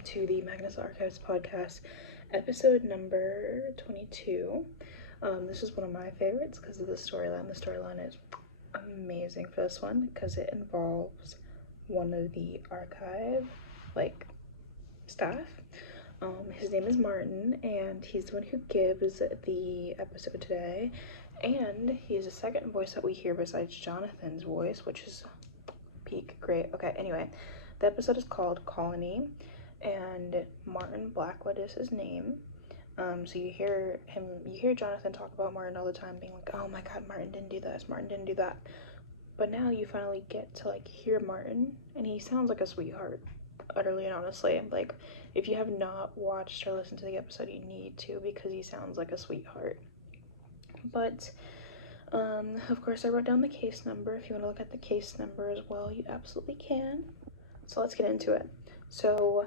welcome to the Magnus Archives podcast, episode number 22. This is one of my favorites because of the storyline. The storyline is amazing for this one because it involves one of the archive, staff. His name is Martin, and he's the one who gives the episode today, and he's the second voice that we hear besides Jonathan's voice, which is peak great. Okay, anyway, the episode is called Colony, and Martin Blackwood is his name. So you hear Jonathan talk about Martin all the time, being like, oh my god, Martin didn't do this, Martin didn't do that. But now you finally get to hear Martin, and he sounds like a sweetheart, utterly and honestly. If you have not watched or listened to the episode, you need to, because he sounds like a sweetheart. But of course, I wrote down the case number. If you want to look at the case number as well, you absolutely can. So let's get into it. So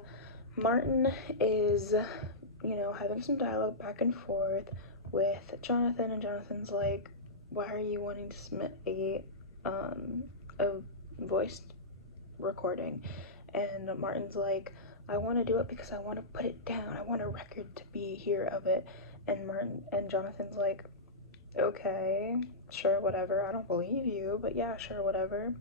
Martin is, having some dialogue back and forth with Jonathan, and Jonathan's like, why are you wanting to submit a voice recording? And Martin's like, I want to do it because I want to put it down. I want a record to be here of it. And Jonathan's like, okay, sure, whatever. I don't believe you, but yeah, sure, whatever.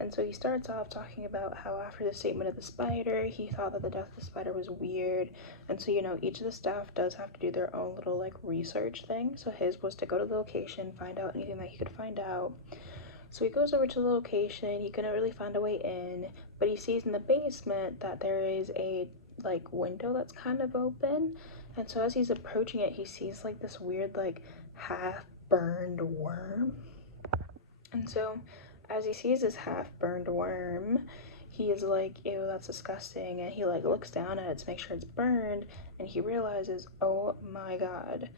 And so he starts off talking about how after the statement of the spider, he thought that the death of the spider was weird. And so, each of the staff does have to do their own little, research thing. So his was to go to the location, find out anything that he could find out. So he goes over to the location. He couldn't really find a way in, but he sees in the basement that there is a, window that's kind of open. And so as he's approaching it, he sees, this weird, half-burned worm. And so as he sees this half-burned worm, he is like, ew, that's disgusting. And he looks down at it to make sure it's burned, and he realizes, oh my god,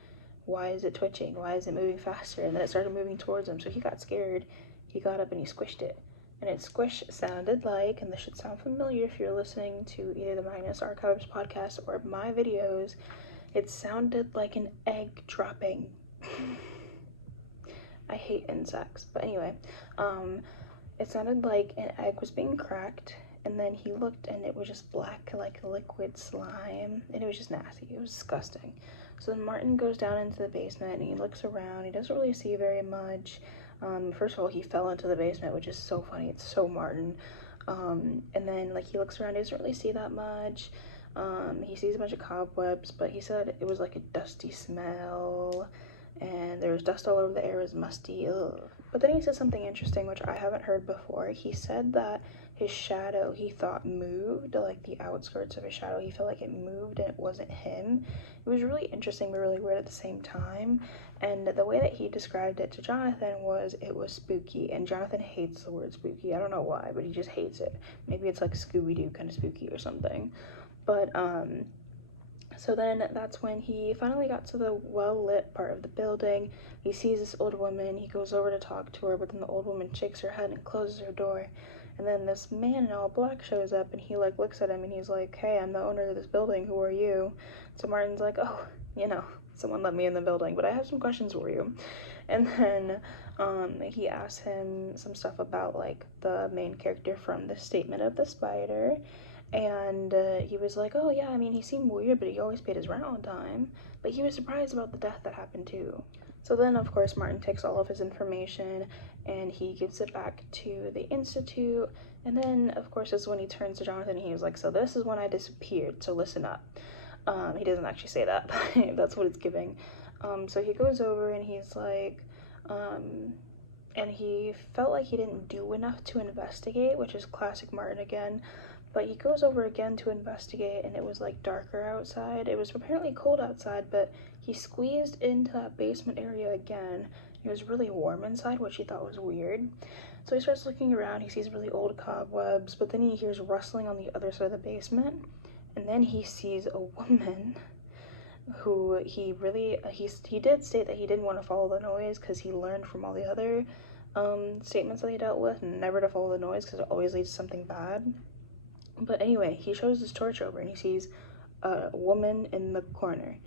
why is it twitching? Why is it moving faster? And then it started moving towards him, so he got scared. He got up and he squished it. And it squish sounded like, and this should sound familiar if you're listening to either the Magnus Archives podcast or my videos, it sounded like an egg dropping. I hate insects, but anyway, it sounded like an egg was being cracked, and then he looked and it was just black, liquid slime, and it was just nasty. It was disgusting. So then Martin goes down into the basement and he looks around. He doesn't really see very much. First of all, he fell into the basement, which is so funny. It's so Martin. And then he looks around. He doesn't really see that much. He sees a bunch of cobwebs, but he said it was a dusty smell, and there was dust all over the air. It was musty. Ugh. But then he said something interesting, which I haven't heard before. He said that his shadow, he thought, moved, the outskirts of his shadow. He felt like it moved and it wasn't him. It was really interesting but really weird at the same time. And the way that he described it to Jonathan was it was spooky. And Jonathan hates the word spooky. I don't know why, but he just hates it. Maybe it's Scooby-Doo kind of spooky or something. But so then that's when he finally got to the well-lit part of the building. He sees this old woman. He goes over to talk to her, but then the old woman shakes her head and closes her door. And then this man in all black shows up, and he looks at him and he's like, hey, I'm the owner of this building. Who are you? So Martin's like, oh, someone let me in the building, but I have some questions for you. And then he asks him some stuff about the main character from the statement of the spider. And he was like, oh yeah, he seemed weird, but he always paid his rent on time. But he was surprised about the death that happened too. So then, of course, Martin takes all of his information and he gives it back to the Institute. And then, of course, this is when he turns to Jonathan and he was like, so this is when I disappeared, so listen up. He doesn't actually say that, but that's what it's giving. So he goes over and he's like, and he felt like he didn't do enough to investigate, which is classic Martin again. But he goes over again to investigate, and it was darker outside. It was apparently cold outside, but he squeezed into that basement area again. It was really warm inside, which he thought was weird. So he starts looking around. He sees really old cobwebs, but then he hears rustling on the other side of the basement. And then he sees a woman who he did state that he didn't want to follow the noise because he learned from all the other statements that he dealt with never to follow the noise because it always leads to something bad. But anyway, he shows his torch over and he sees a woman in the corner.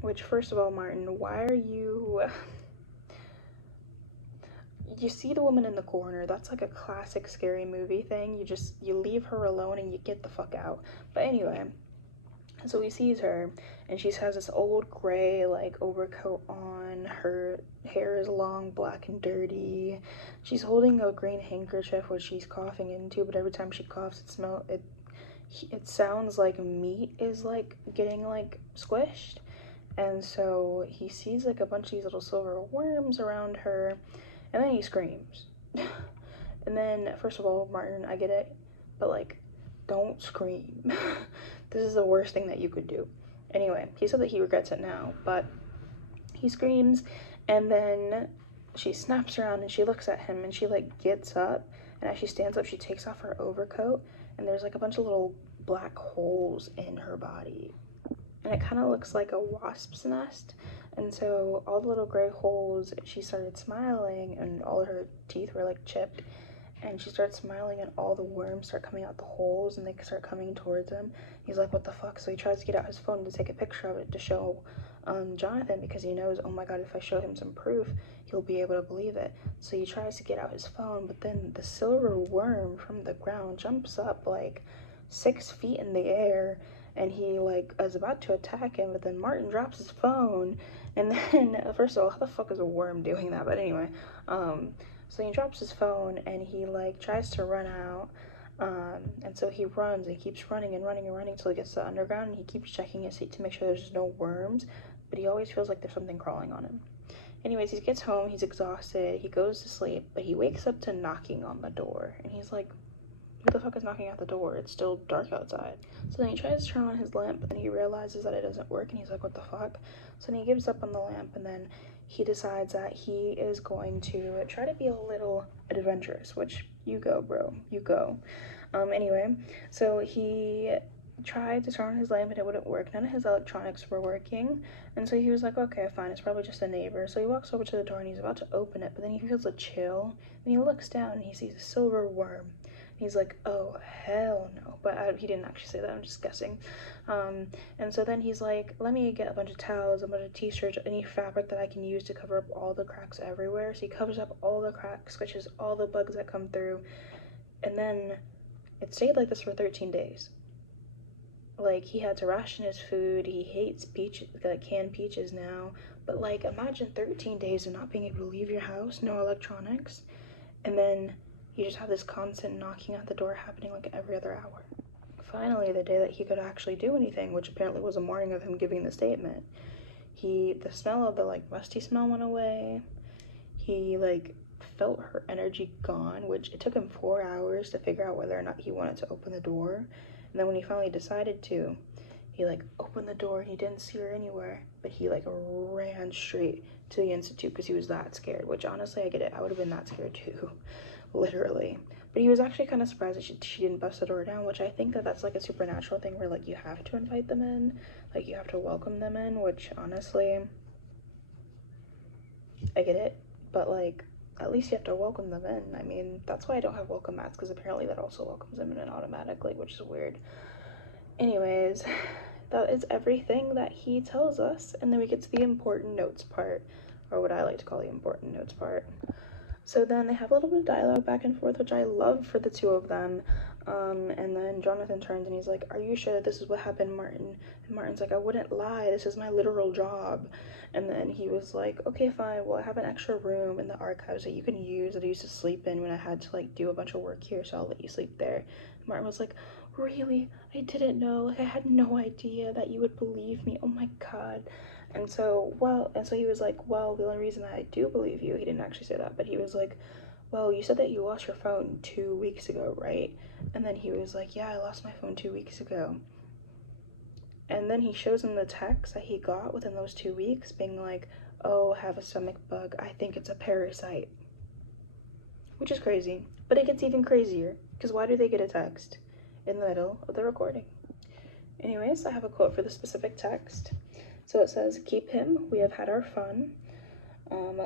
Which, first of all, Martin, why are you... you see the woman in the corner. That's like a classic scary movie thing. You leave her alone and you get the fuck out. But anyway, so he sees her, and she has this old gray like overcoat on. Her hair is long, black, and dirty. She's holding a green handkerchief, which she's coughing into. But every time she coughs, it sounds like meat is like getting like squished. And so he sees like a bunch of these little silver worms around her, and then he screams. And then, first of all, Martin, I get it, but like, don't scream. This is the worst thing that you could do. Anyway, he said that he regrets it now, but he screams, and then she snaps around and she looks at him, and she like gets up, and as she stands up, she takes off her overcoat, and there's like a bunch of little black holes in her body, and it kind of looks like a wasp's nest. And so all the little gray holes, she started smiling, and all her teeth were like chipped, and she starts smiling, and all the worms start coming out the holes, and they start coming towards him. He's like, what the fuck? So he tries to get out his phone to take a picture of it to show Jonathan, because he knows, oh my god, if I show him some proof, he'll be able to believe it. So he tries to get out his phone, but then the silver worm from the ground jumps up like 6 feet in the air, and he like is about to attack him, but then Martin drops his phone, and then first of all, how the fuck is a worm doing that? But anyway, so he drops his phone, and he like tries to run out, and so he runs, and he keeps running and running and running till he gets to the underground, and he keeps checking his seat to make sure there's no worms, but he always feels like there's something crawling on him. Anyways, he gets home, he's exhausted, he goes to sleep, but he wakes up to knocking on the door, and he's like, who the fuck is knocking at the door? It's still dark outside. So then he tries to turn on his lamp, but then he realizes that it doesn't work, and he's like, what the fuck? So then he gives up on the lamp, and then he decides that he is going to try to be a little adventurous, which you go, bro, you go. Anyway, so he tried to turn on his lamp and it wouldn't work. None of his electronics were working, and so he was like, okay, fine, it's probably just a neighbor. So he walks over to the door and he's about to open it, but then he feels a chill, and he looks down and he sees a silver worm. He's like, oh, hell no. But he didn't actually say that, I'm just guessing. And so then he's like, let me get a bunch of towels, a bunch of t-shirts, any fabric that I can use to cover up all the cracks everywhere. So he covers up all the cracks, squishes all the bugs that come through. And then it stayed like this for 13 days. Like, he had to ration his food. He hates canned peaches now. But like, imagine 13 days of not being able to leave your house, no electronics. And then you just have this constant knocking at the door happening like every other hour. Finally, the day that he could actually do anything, which apparently was a morning of him giving the statement, the smell of the like musty smell went away. He like felt her energy gone, which it took him 4 hours to figure out whether or not he wanted to open the door. And then when he finally decided to, he like opened the door and he didn't see her anywhere, but he like ran straight to the institute because he was that scared, which honestly I get it, I would have been that scared too. Literally. But he was actually kind of surprised that she didn't bust the door down, which I think that that's like a supernatural thing where like you have to invite them in, like you have to welcome them in, which honestly I get it, but like at least you have to welcome them in. I mean, that's why I don't have welcome mats, because apparently that also welcomes them in automatically, which is weird. Anyways, that is everything that he tells us, and then we get to the important notes part, or what I like to call the important notes part. So then they have a little bit of dialogue back and forth, which I love for the two of them. And then Jonathan turns and he's like, are you sure that this is what happened, Martin? And Martin's like, I wouldn't lie, this is my literal job. And then he was like, okay, fine, well, I have an extra room in the archives that you can use that I used to sleep in when I had to like do a bunch of work here, so I'll let you sleep there. And Martin was like, really? I didn't know, like I had no idea that you would believe me, oh my god. And so he was like, well, the only reason I do believe you, he didn't actually say that, but he was like, well, you said that you lost your phone 2 weeks ago, right? And then he was like, yeah, I lost my phone 2 weeks ago. And then he shows him the text that he got within those 2 weeks, being like, oh, have a stomach bug, I think it's a parasite. Which is crazy, but it gets even crazier, because why do they get a text in the middle of the recording? Anyways, I have a quote for the specific text. So it says, keep him, we have had our fun.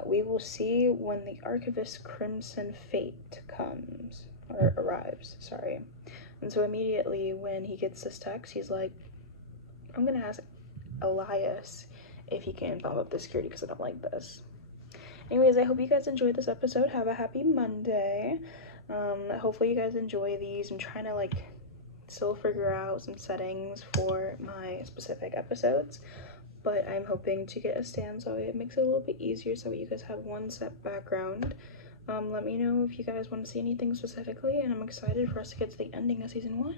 We will see when the archivist's crimson fate comes, or arrives, sorry. And so immediately when he gets this text, he's like, I'm gonna ask Elias if he can thumb up the security because I don't like this. Anyways, I hope you guys enjoyed this episode. Have a happy Monday. Hopefully you guys enjoy these. I'm trying to like still figure out some settings for my specific episodes, but I'm hoping to get a stand so it makes it a little bit easier so you guys have one set background. Let me know if you guys want to see anything specifically, and I'm excited for us to get to the ending of season 1.